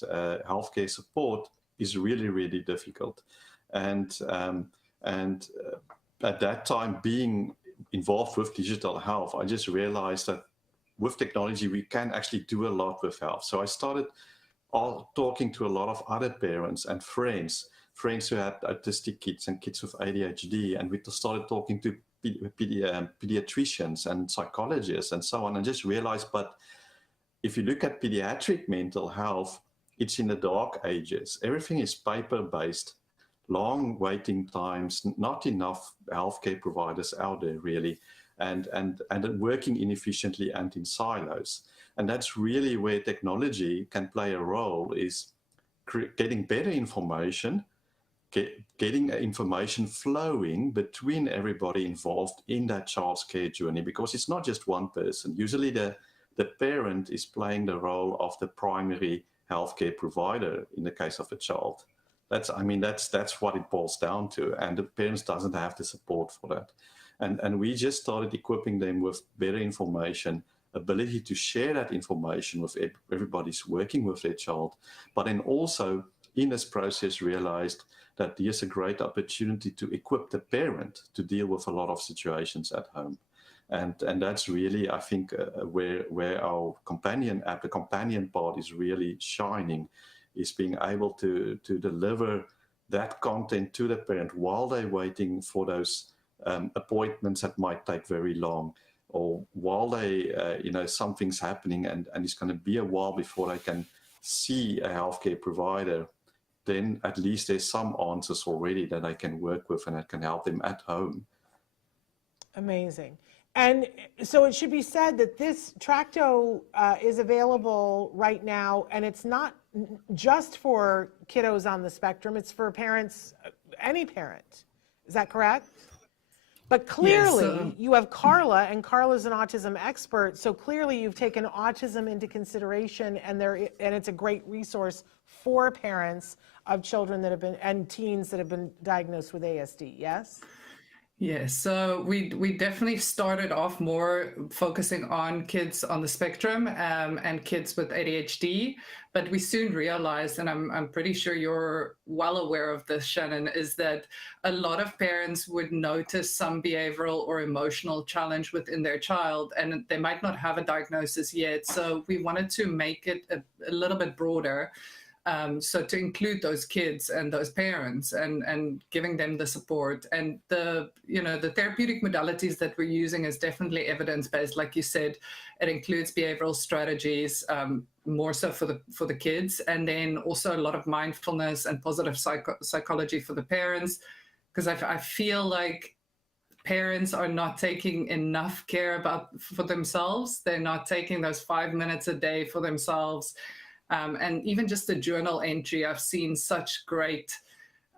healthcare support is really, really difficult. And at that time, being involved with digital health, I just realized that with technology, we can actually do a lot with health. So I started talking to a lot of other parents and friends who had autistic kids and kids with ADHD, and we started talking to pediatricians and psychologists and so on, and just realized, but if you look at pediatric mental health, it's in the dark ages. Everything is paper-based, long waiting times, not enough healthcare providers out there really, and working inefficiently and in silos. And that's really where technology can play a role, is getting better information, getting information flowing between everybody involved in that child's care journey, because it's not just one person. Usually the parent is playing the role of the primary healthcare provider in the case of a child. That's what it boils down to, and the parents doesn't have the support for that. And we just started equipping them with better information, ability to share that information with everybody's working with their child, but then also in this process realized that there's a great opportunity to equip the parent to deal with a lot of situations at home. And that's really, I think, where our companion app, the companion part, is really shining, is being able to deliver that content to the parent while they're waiting for those appointments that might take very long, or while they, something's happening and it's going to be a while before they can see a healthcare provider. Then at least there's some answers already that I can work with and that can help them at home. Amazing. And so it should be said that this Tracto is available right now, and it's not just for kiddos on the spectrum, it's for parents, any parent. Is that correct? But clearly, yes, you have Karla, and Karla's an autism expert, so clearly you've taken autism into consideration, and it's a great resource for parents of children that have been, and teens that have been diagnosed with ASD, yes? Yes, so we definitely started off more focusing on kids on the spectrum and kids with ADHD, but we soon realized, and I'm pretty sure you're well aware of this, Shannon, is that a lot of parents would notice some behavioral or emotional challenge within their child, and they might not have a diagnosis yet. So we wanted to make it a little bit broader. So to include those kids and those parents and giving them the support, and the therapeutic modalities that we're using is definitely evidence-based. Like you said, it includes behavioral strategies, more so for the kids, and then also a lot of mindfulness and positive psychology for the parents, because I feel like parents are not taking enough care for themselves. They're not taking those 5 minutes a day for themselves. And even just a journal entry, I've seen such great,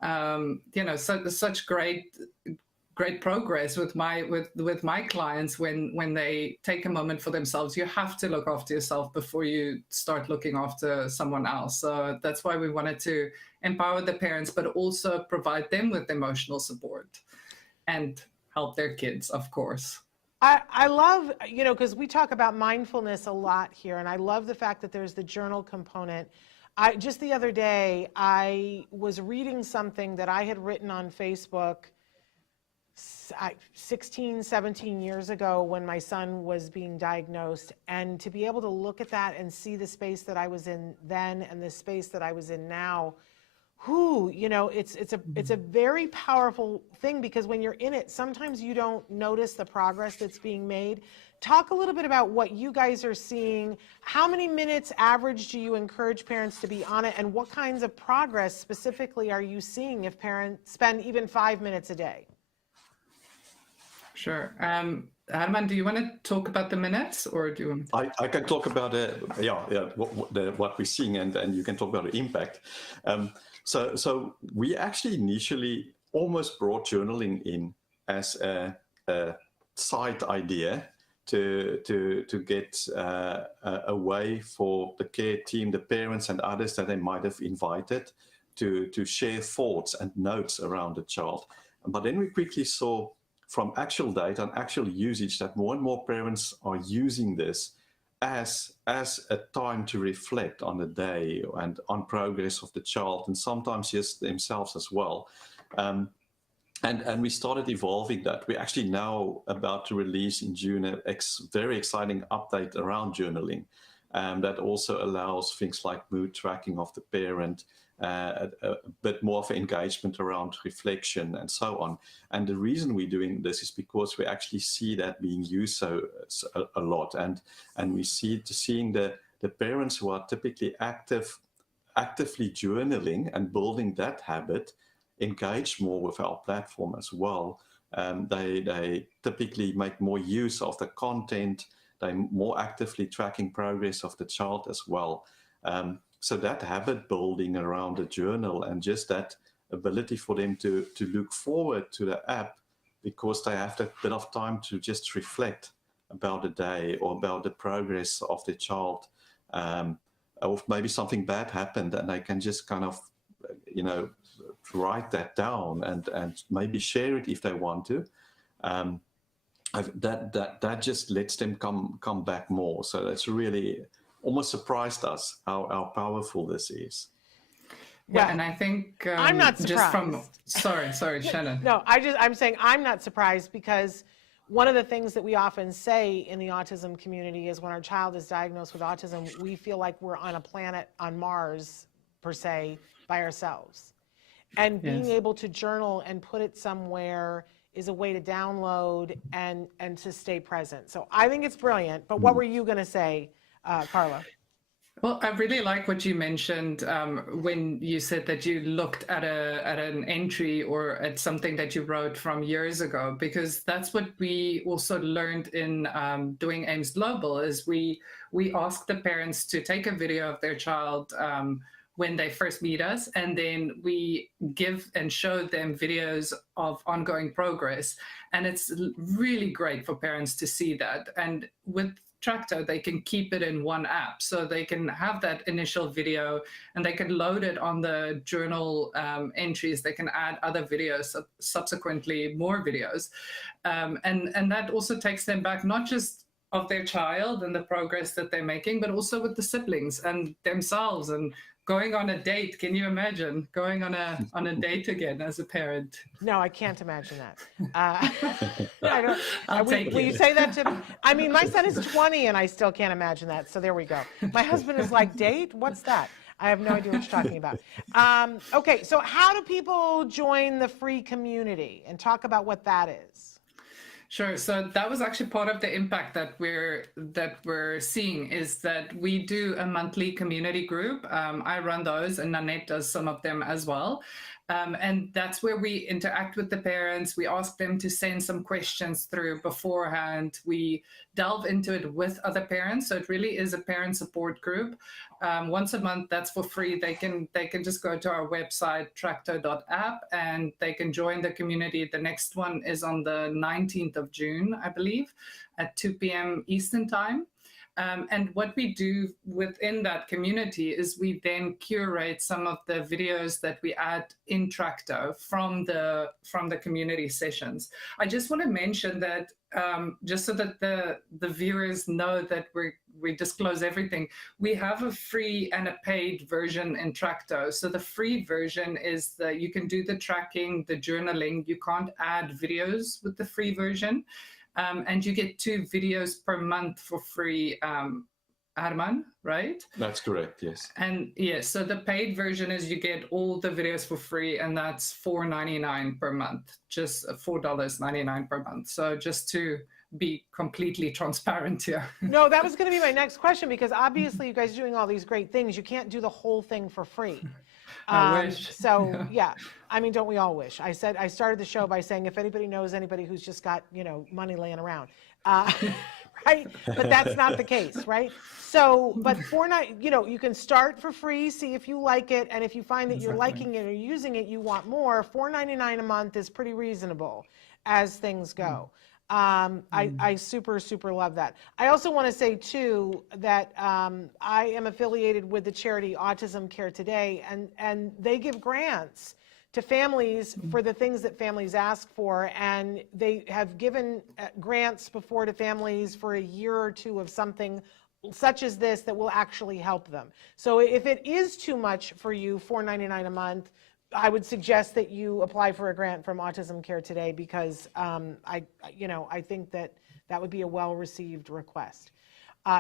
such great progress with my clients when they take a moment for themselves. You have to look after yourself before you start looking after someone else. So that's why we wanted to empower the parents, but also provide them with emotional support and help their kids, of course. I love, because we talk about mindfulness a lot here, and I love the fact that there's the journal component. Just the other day, I was reading something that I had written on Facebook 16, 17 years ago when my son was being diagnosed, and to be able to look at that and see the space that I was in then and the space that I was in now it's a very powerful thing, because when you're in it, sometimes you don't notice the progress that's being made. Talk a little bit about what you guys are seeing. How many minutes average do you encourage parents to be on it, and what kinds of progress specifically are you seeing if parents spend even 5 minutes a day? Sure. Herman, do you want to talk about the minutes, or do you want I can talk about what we're seeing, and you can talk about the impact. So we actually initially almost brought journaling in as a side idea to get a way for the care team, the parents and others that they might have invited to share thoughts and notes around the child. But then we quickly saw from actual data and actual usage that more and more parents are using this as a time to reflect on the day and on progress of the child, and sometimes just themselves as well. And we started evolving that. We're actually now about to release in June a very exciting update around journaling that also allows things like mood tracking of the parent, a bit more of engagement around reflection and so on. And the reason we're doing this is because we actually see that being used a lot. And we seeing the parents who are typically actively journaling and building that habit engage more with our platform as well. They typically make more use of the content. They're more actively tracking progress of the child as well. So that habit building around the journal and just that ability for them to look forward to the app, because they have that bit of time to just reflect about the day or about the progress of the child, or maybe something bad happened, and they can just kind of, write that down and maybe share it if they want to. That just lets them come back more. So that's really almost surprised us how powerful this is. Yeah, and I think I'm not surprised. Sorry, Shannon. No, I'm saying I'm not surprised, because one of the things that we often say in the autism community is when our child is diagnosed with autism, we feel like we're on a planet on Mars, per se, by ourselves. And being able to journal and put it somewhere is a way to download and to stay present. So I think it's brilliant. But what were you going to say, Karla? Well, I really like what you mentioned when you said that you looked at an entry or at something that you wrote from years ago, because that's what we also learned in doing AIMS Global. Is we ask the parents to take a video of their child when they first meet us, and then we give and show them videos of ongoing progress. And it's really great for parents to see that. And with Tracto, they can keep it in one app. So they can have that initial video and they can load it on the journal entries. They can add other videos, subsequently more videos. And that also takes them back, not just of their child and the progress that they're making, but also with the siblings and themselves and going on a date. Can you imagine going on a date again as a parent? No, I can't imagine that. Will you say that to me? I mean, my son is 20 and I still can't imagine that. So there we go. My husband is like, date? What's that? I have no idea what you're talking about. Okay, so how do people join the free community, and talk about what that is? Sure. So that was actually part of the impact that we're seeing, is that we do a monthly community group. I run those, and Nanette does some of them as well. And that's where we interact with the parents. We ask them to send some questions through beforehand. We delve into it with other parents. So it really is a parent support group. Once a month, that's for free. They can just go to our website, tracto.app, and they can join the community. The next one is on the 19th of June, I believe, at 2 p.m. Eastern time. And what we do within that community is we then curate some of the videos that we add in Tracto from the community sessions. I just want to mention that just so that the viewers know that we disclose everything, we have a free and a paid version in Tracto. So the free version is that you can do the tracking, the journaling. You can't add videos with the free version. And you get 2 videos per month for free Herman, right? That's correct, yes. And yes, so the paid version is you get all the videos for free, and that's $4.99 per month, just $4.99 per month. So just to be completely transparent here. No, that was going to be my next question, because obviously you guys are doing all these great things. You can't do the whole thing for free. I wish. So yeah, I mean, don't we all wish? I started the show by saying, if anybody knows anybody who's just got, money laying around, right? But that's not the case, right? So, but you can start for free, see if you like it, and if you find that you're liking it or using it, you want more. $4.99 a month is pretty reasonable as things go. I super, super love that. I also want to say too that I am affiliated with the charity Autism Care Today, and they give grants to families for the things that families ask for, and they have given grants before to families for a year or two of something such as this that will actually help them. So if it is too much for you, $4.99 a month, I would suggest that you apply for a grant from Autism Care Today, because I think that would be a well-received request.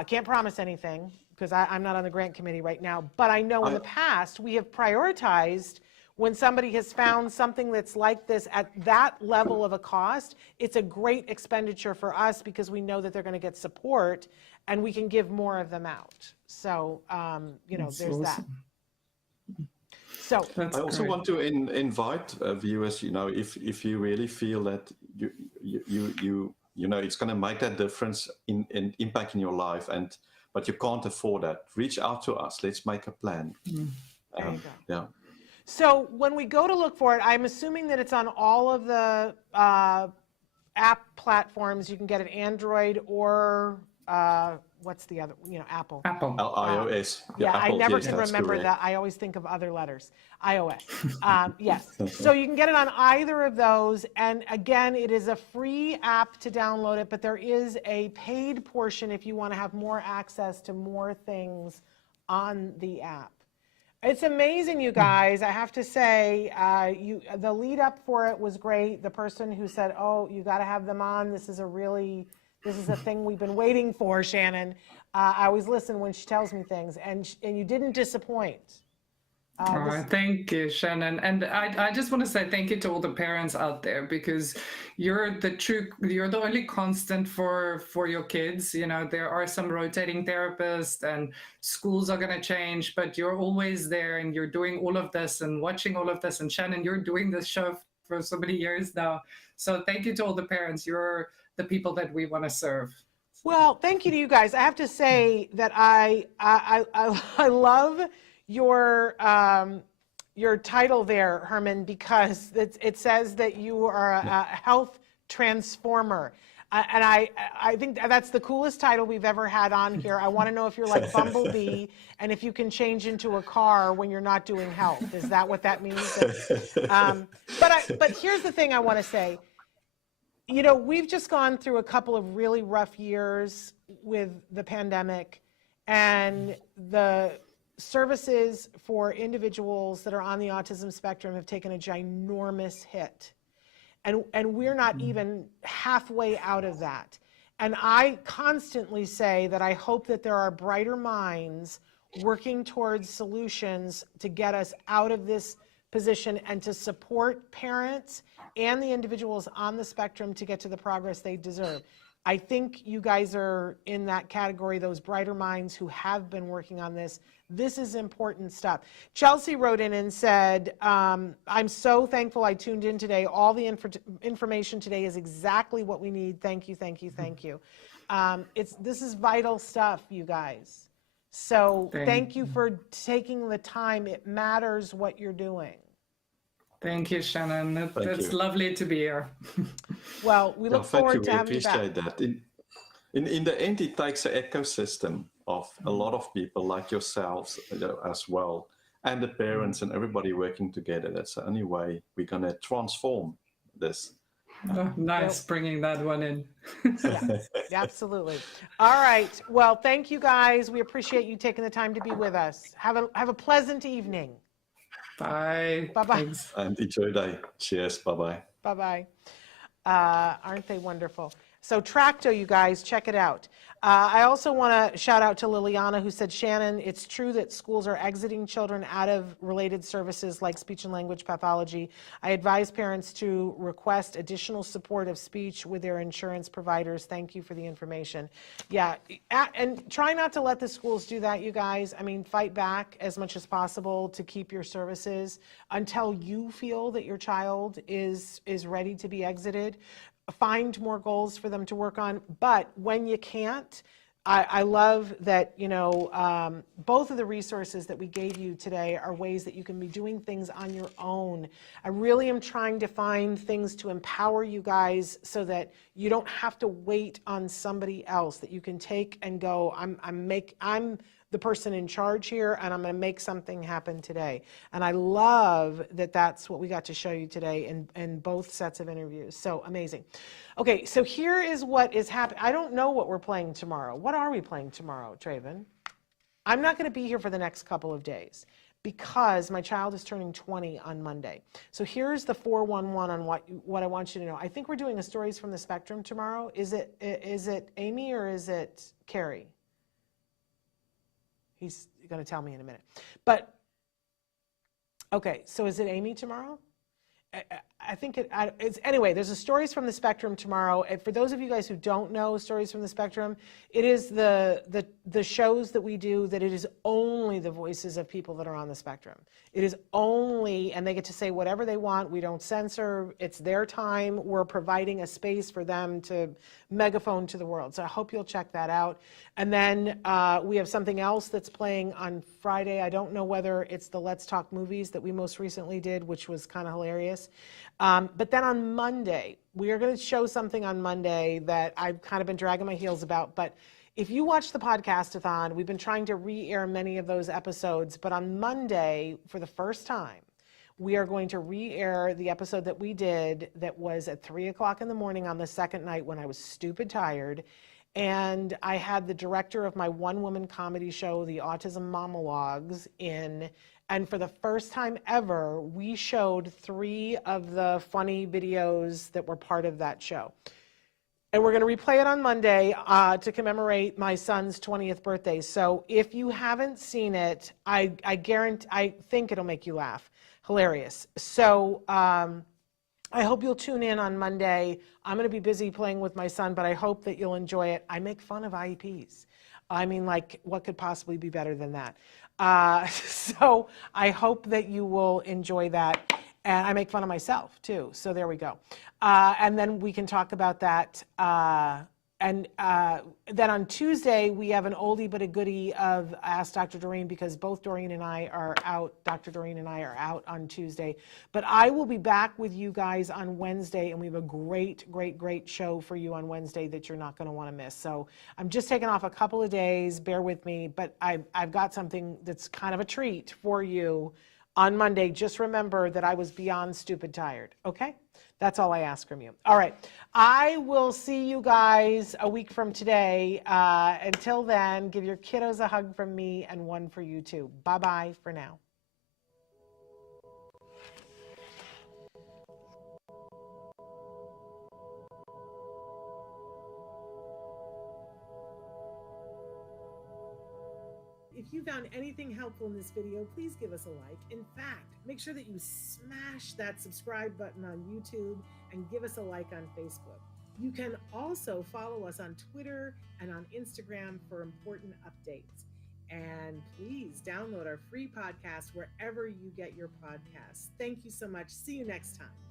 Can't promise anything because I'm not on the grant committee right now, but I know in the past we have prioritized when somebody has found something that's like this at that level of a cost. It's a great expenditure for us because we know that they're going to get support and we can give more of them out. So, there's awesome. That. So I also want to invite viewers, if you really feel that you it's going to make that difference in impact in your life, but you can't afford that, reach out to us. Let's make a plan. There you go. Yeah. So when we go to look for it, I'm assuming that it's on all of the app platforms. You can get it Android or what's the other, Apple. Apple. iOS. Yeah, Apple, I never yes, can remember correct. that. I always think of other letters. iOS. Yes. So you can get it on either of those. And again, it is a free app to download it, but there is a paid portion if you want to have more access to more things on the app. It's amazing, you guys. I have to say, the lead up for it was great. The person who said, "Oh, you got to have them on. This is a thing we've been waiting for," Shannon. I always listen when she tells me things, and you didn't disappoint. Thank you, Shannon. And I just want to say thank you to all the parents out there, because you're the only constant for your kids. There are some rotating therapists and schools are going to change, but you're always there and you're doing all of this and watching all of this. And Shannon, you're doing this show for so many years now. So thank you to all the parents. You're the people that we want to serve. Well, thank you to you guys. I have to say that I love your title there, Herman, because it says that you are a health transformer. And I think that's the coolest title we've ever had on here. I want to know if you're like Bumblebee and if you can change into a car when you're not doing health. Is that what that means? But here's the thing I want to say. We've just gone through a couple of really rough years with the pandemic, and the services for individuals that are on the autism spectrum have taken a ginormous hit. And we're not even halfway out of that. And I constantly say that I hope that there are brighter minds working towards solutions to get us out of this position and to support parents and the individuals on the spectrum to get to the progress they deserve. I think you guys are in that category, those brighter minds who have been working on this. This is important stuff. Chelsea wrote in and said, I'm so thankful I tuned in today. All the information today is exactly what we need. Thank you, thank you, thank you. This is vital stuff, you guys. So thank you for taking the time. It matters what you're doing. Thank you, Shannon. It's lovely to be here. Well, we look forward to having you back. We appreciate that. In the end, it takes an ecosystem of a lot of people like yourselves as well, and the parents and everybody working together. That's the only way we're going to transform this. Nice bringing that one in. Yeah, absolutely. All right. Well, thank you guys. We appreciate you taking the time to be with us. Have a pleasant evening. Bye. Bye-bye. Thanks. And enjoy your day. Cheers. Bye-bye. Bye-bye. Aren't they wonderful? So Tracto, you guys, check it out. I also want to shout out to Liliana, who said, Shannon, it's true that schools are exiting children out of related services like speech and language pathology. I advise parents to request additional support of speech with their insurance providers. Thank you for the information. Yeah, and try not to let the schools do that, you guys. I mean, fight back as much as possible to keep your services until you feel that your child is ready to be exited. Find more goals for them to work on, but when you can't, I love that, you know, both of the resources that we gave you today are ways that you can be doing things on your own. I really am trying to find things to empower you guys so that you don't have to wait on somebody else, that you can take and go, I'm the person in charge here, and I'm going to make something happen today. And I love that that's what we got to show you today in both sets of interviews. So amazing. Okay, so here is what is happening. I don't know what we're playing tomorrow. What are we playing tomorrow, Traven? I'm not going to be here for the next couple of days because my child is turning 20 on Monday. So here's the 411 on what I want you to know. I think we're doing a Stories from the Spectrum tomorrow. Is it Amy or is it Carrie? He's going to tell me in a minute. But, okay, so is it Amy tomorrow? I think it's, anyway, there's a Stories from the Spectrum tomorrow. And for those of you guys who don't know Stories from the Spectrum, it is the shows that we do that it is only the voices of people that are on the spectrum. It is only, and they get to say whatever they want. We don't censor. It's their time. We're providing a space for them to megaphone to the world. So I hope you'll check that out. And then we have something else that's playing on Friday. I don't know whether it's the Let's Talk Movies that we most recently did, which was kind of hilarious. But then on Monday, we are going to show something on Monday that I've kind of been dragging my heels about. But if you watch the podcast-a-thon, we've been trying to re-air many of those episodes. But on Monday, for the first time, we are going to re-air the episode that we did that was at 3 o'clock in the morning on the second night when I was stupid tired. And I had the director of my one-woman comedy show, the Autism Monologues, in. And for the first time ever, we showed 3 of the funny videos that were part of that show. And we're going to replay it on Monday to commemorate my son's 20th birthday. So if you haven't seen it, I think it'll make you laugh. Hilarious. So I hope you'll tune in on Monday. I'm going to be busy playing with my son, but I hope that you'll enjoy it. I make fun of IEPs. I mean, like, what could possibly be better than that? So I hope that you will enjoy that. And I make fun of myself, too. So there we go. And then we can talk about that. And then on Tuesday, we have an oldie but a goodie of Ask Dr. Doreen, because both Doreen and I are out. Dr. Doreen and I are out on Tuesday. But I will be back with you guys on Wednesday, and we have a great, great, great show for you on Wednesday that you're not going to want to miss. So I'm just taking off a couple of days. Bear with me. But I've got something that's kind of a treat for you on Monday. Just remember that I was beyond stupid tired, okay? That's all I ask from you. All right. I will see you guys a week from today. Until then, give your kiddos a hug from me and one for you too. Bye-bye for now. If you found anything helpful in this video, please give us a like. In fact, make sure that you smash that subscribe button on YouTube and give us a like on Facebook. You can also follow us on Twitter and on Instagram for important updates. And please download our free podcast wherever you get your podcasts. Thank you so much. See you next time.